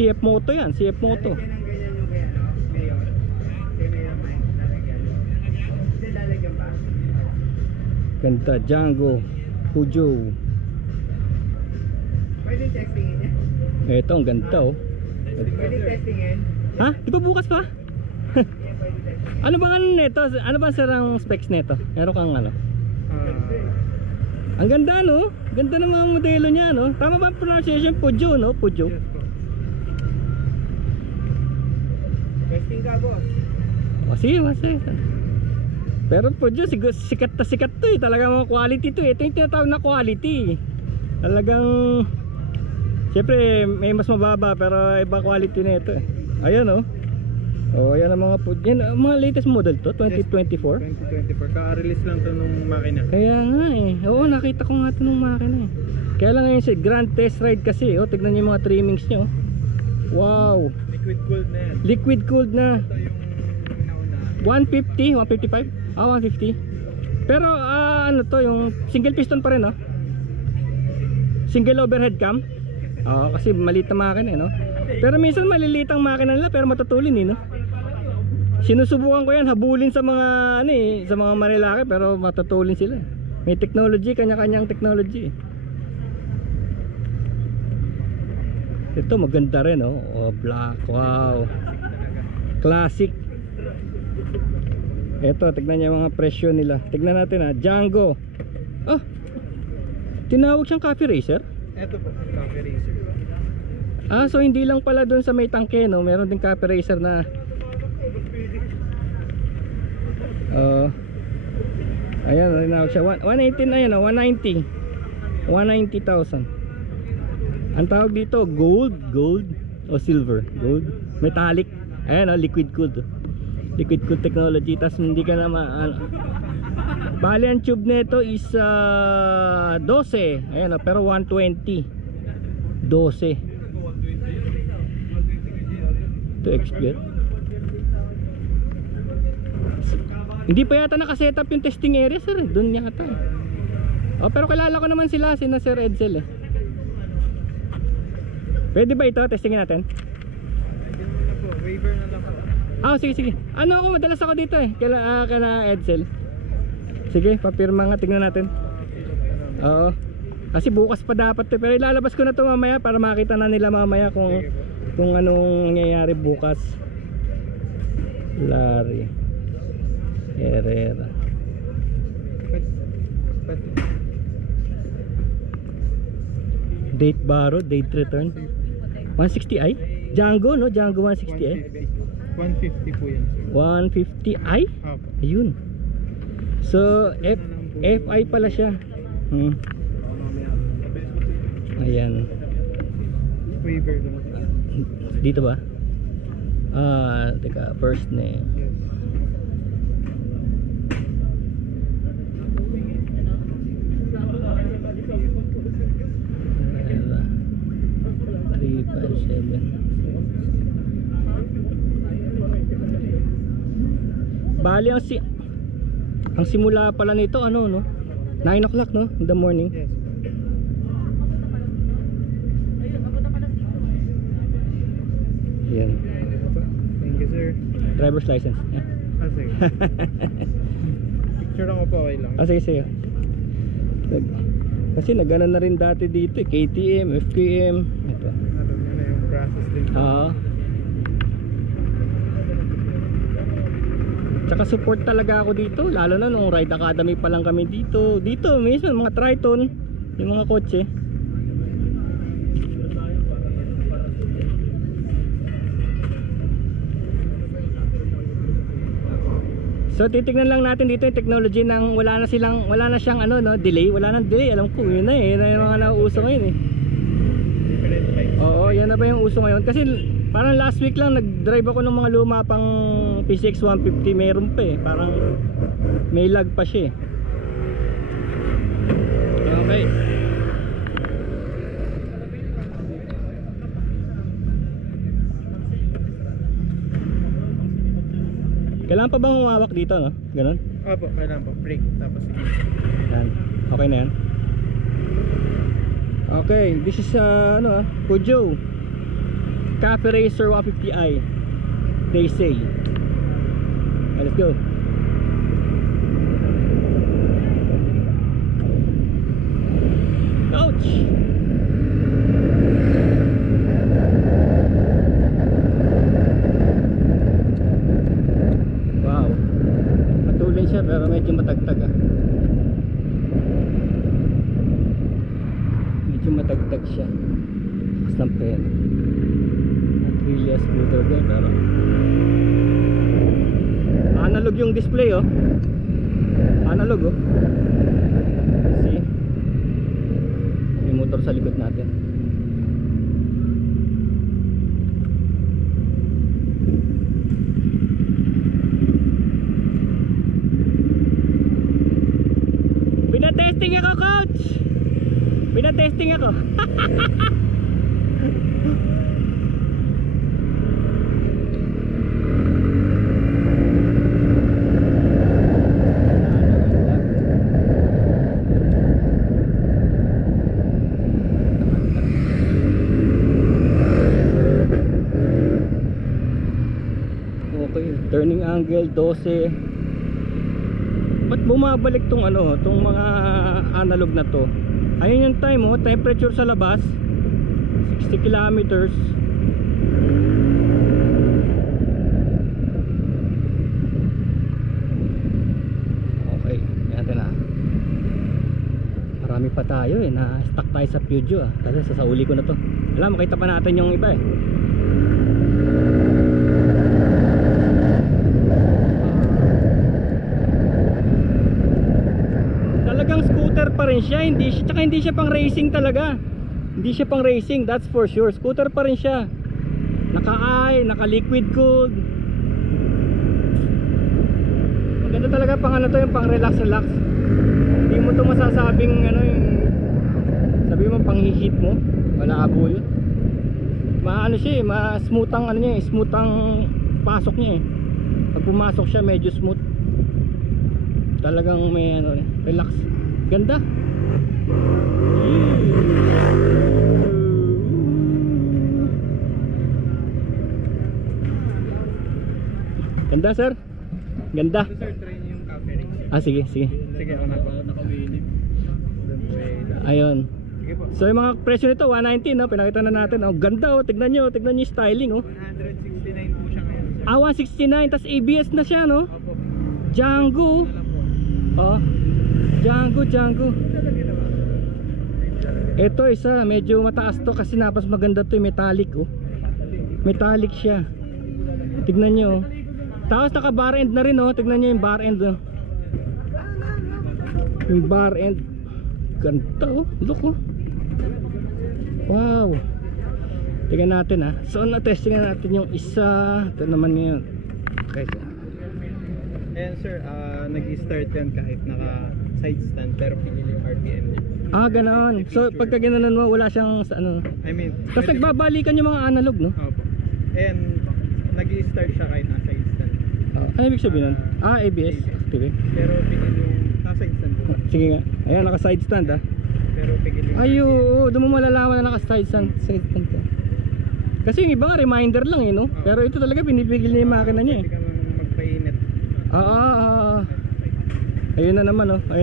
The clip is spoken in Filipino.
CF Moto yan, CF Moto. Lalagyan ng ganyan yung kaya, no? Mayor. Kaya Mayor Mike, lalagyan. Hindi, lalagyan ba? Ganda, Django, Peugeot. Pwede testingin niya? Ito, ang ganda oh. Pwede testingin? Ha? Di ba bukas pa? Yeah, pwede testingin. Ano bang ano nito? Ano ba sir ang specs nito? Meron kang ano? Ang ganda no? Ganda ng mga modelo niya no? Tama ba ang pronunciation? Peugeot no? Peugeot. Yes po. Testing ka, boss. O sige, masaya. Pero Peugeot sikat na sikat to eh. Talagang mga quality to eh. Ito yung tinatawag na quality. Talagang siyempre may mas mababa pero iba quality na ito eh. Ayun oh. Oh, ayan ang mga yan, mga latest model to, 2024. 2024, ka-release lang to nung makina. Kaya nga eh. Oo, nakita ko nga ito nung makina eh. Kaya lang ngayon si Grand Test Ride kasi. Oh, tignan niyo yung mga trimmings niyo. Wow. Liquid cooled na yan. Liquid cooled na. Ito yung nauna. 150, 155? Ah, 150. Pero ano to, yung single piston pa rin oh. Single overhead cam. Oo, kasi maliit na makina eh no. Pero minsan maliliit ang makina nila pero matutulin eh no. Sinusubukan ko yan habulin sa mga ano eh, sa mga marilaki pero matutulin sila. May technology, kanya-kanyang technology. Ito maganda rin oh. Oh, black. Wow. Classic. Ito, tignan niyo mga presyo nila. Tignan natin ah, Django. Oh. Tinawag siyang coffee racer. Ito po, coffee racer. Ah, so hindi lang pala doon sa may tangke no, meron din coffee racer na ayan, rinawag siya 118 na yun, 190 190,000. Ang tawag dito gold o silver. Gold, metallic. Ayan liquid cooled. Liquid cooled technology. Tas hindi ka na bali ang tube nito is 12. Ayan pero 120 12 to explain. Hindi pa yata nakaset up yung testing area sir, doon yata eh. Oh, pero kilala ko naman sila, sina Sir Edsel eh. Pwede ba ito? Testingin natin. Pwede mo na po, waiver na lang po. Ah, sige. Ano ako, madalas ako dito eh. Kana Edsel. Sige, papirma nga, tingnan natin. Oo. Kasi bukas pa dapat to, pero ilalabas ko na to mamaya para makita na nila mamaya kung anong nangyayari bukas. Larry Herrera. Date borrowed, date return 160i? Django no? Django 160i? 150 po yan sir. 150i? Opo. Ayun. So FI pala siya. Ayan. Waiver lang. Dito ba? Teka, first name. Yes. Herrera 357. Bali ang simula pala nito ano no? 9 o'clock no? In the morning. Yes. Yan. Thank you sir. Driver's license. Sige. Picture ako po, okay lang. Sige. Kasi nagana na rin dati dito KTM, FKM. Ito. Alam niyo na yung process din. Tsaka support talaga ako dito. Lalo na nung Ride Academy pa lang kami dito. Dito minsan mga Triton, yung mga kotse. So titignan lang natin dito yung technology ng wala na siyang ano no, delay, wala nang delay. Alam ko yun na eh, yun na yung mga nauuso ngayon eh. Oo, yan na ba yung uso ngayon? Kasi parang last week lang nag-drive ako ng mga luma pang PCX 150, meron pa eh. Parang may lag pa siya eh. Okay. Kailangan pa bang humawak dito no? Ganon? Opo, kailangan po. Brake, tapos sige. Yan. Okay na yan. Okay, this is Peugeot Cafe Racer 150i, they say. Okay, let's go. Ouch! Wow, patuloy siya pero medyo matagtag ah. Medyo matagtag siya. Lakas ng pen. Not really a scooter din pero analog yung display oh. Analog oh. See? May motor sa likod natin. Pinatesting ako, coach! Pinatesting ako. Okay, turning angle 12. Ba't bumabalik tong ano, tong mga analog na to? Ayun yung time oh, temperature sa labas 60 kilometers. Okay, natin na. Marami pa tayo eh, na stuck tayo sa Peugeot ah. Kasi sasauli ko na to. Alam, makita pa natin yung iba eh. Talagang scooter pa rin siya, tsaka hindi siya pang racing talaga. Hindi siya pang racing, that's for sure. Scooter pa rin siya. Naka-eye, naka-liquid cooled. Maganda talaga pang ano to, yung pang relax. Hindi mo to masasabing ano yung sabi mo pang hihit mo. Malabo yun. Maano siya eh, ma-smooth ang ano niya eh, smooth ang pasok niya eh. Pag pumasok siya medyo smooth. Talagang may ano, relax. Ganda. Ganda sir. Ganda. Sir, try niyo yung Cafe Racer. Ah sige. Sige, ako nakawilip. Ayun. Sige po. So yung mga presyo nito 190 no, pinakita na natin. Oh, ganda oh, tignan niyo yung styling oh. 169 po siya ngayon, sir. Ah, 169 tas ABS na siya no. Opo. Django. Oh. Django. Ito isa medyo mataas to kasi napas maganda to, metallic oh. Metallic siya. Tignan niyo oh. Tapos naka bar end na rin oh. Tignan niyo yung bar end oh. Yung bar end. Ganda oh. Look oh. Wow. Tingnan natin ah. So na-testing natin yung isa. Ito naman ngayon. Okay. Ayan sir, nag-start yan kahit naka side stand pero pinili yung RPM niya. Ah, ganoon. So pagka ginanon mo wala siyang ano. I mean, Tapos nagbabalikan yung mga analog no? Opo. And nag-start siya kahit nasa side stand. Ano ibig sabihin nun? Ah, ABS active. Pero pinili yung nasa side stand po. Sige nga. Ayan, naka side stand ah. Pero pinili yung Ay, oo, doon mo malalaman na naka side stand ka. Kasi yung iba reminder lang eh no? Pero ito talaga pinipigil niya yung makina niya eh. Pwede ka magpainit. Ayun na naman oh. Ayun.